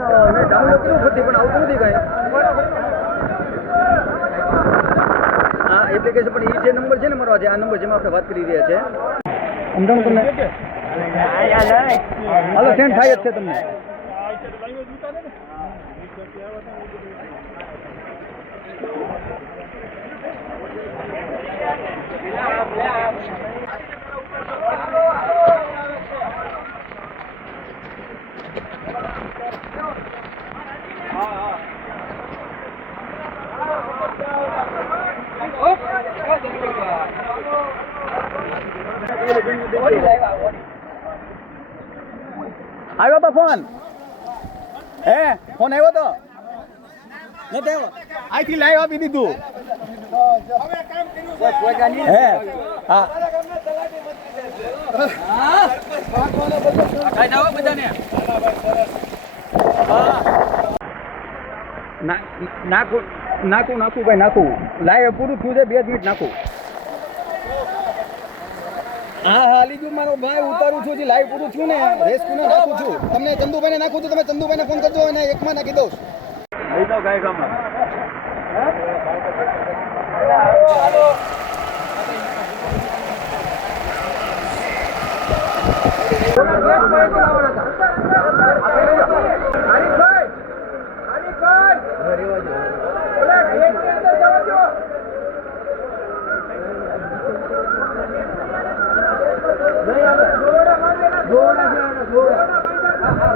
મેં ડાઉનલોડ કર્યું ફરતી પણ આવતું નથી કાંઈ આ એપ્લિકેશન પણ એ જે નંબર છે ને મારો આજે આ નંબર જેમાં આપણે વાત કરી રહ્યા છે સમજાણું તમને હાલો સેન્ડ થાય જ છે તમને આવ્યો તો ફોન. હે, ફોન આવ્યો તો? નથી આવ્યો. આપી દીધું. હે, હા. નાખું નાખું નાખું ભાઈ, નાખું. લાઈવ પૂરું થયું છે, બે જ મિનિટ નાખું. હા હા હાલી ગયું મારો ભાઈ ઉતારું છું લાઈવ પૂરું છું ને. રેસ્ક્યુને નાખું છું. તમને ચંદુભાઈને નાખું છું તમે ચંદુભાઈને ફોન કરજો અને એકમાં નાખી દઉં. લઈ દો ગાય ગામમાં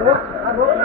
Alô? Alô?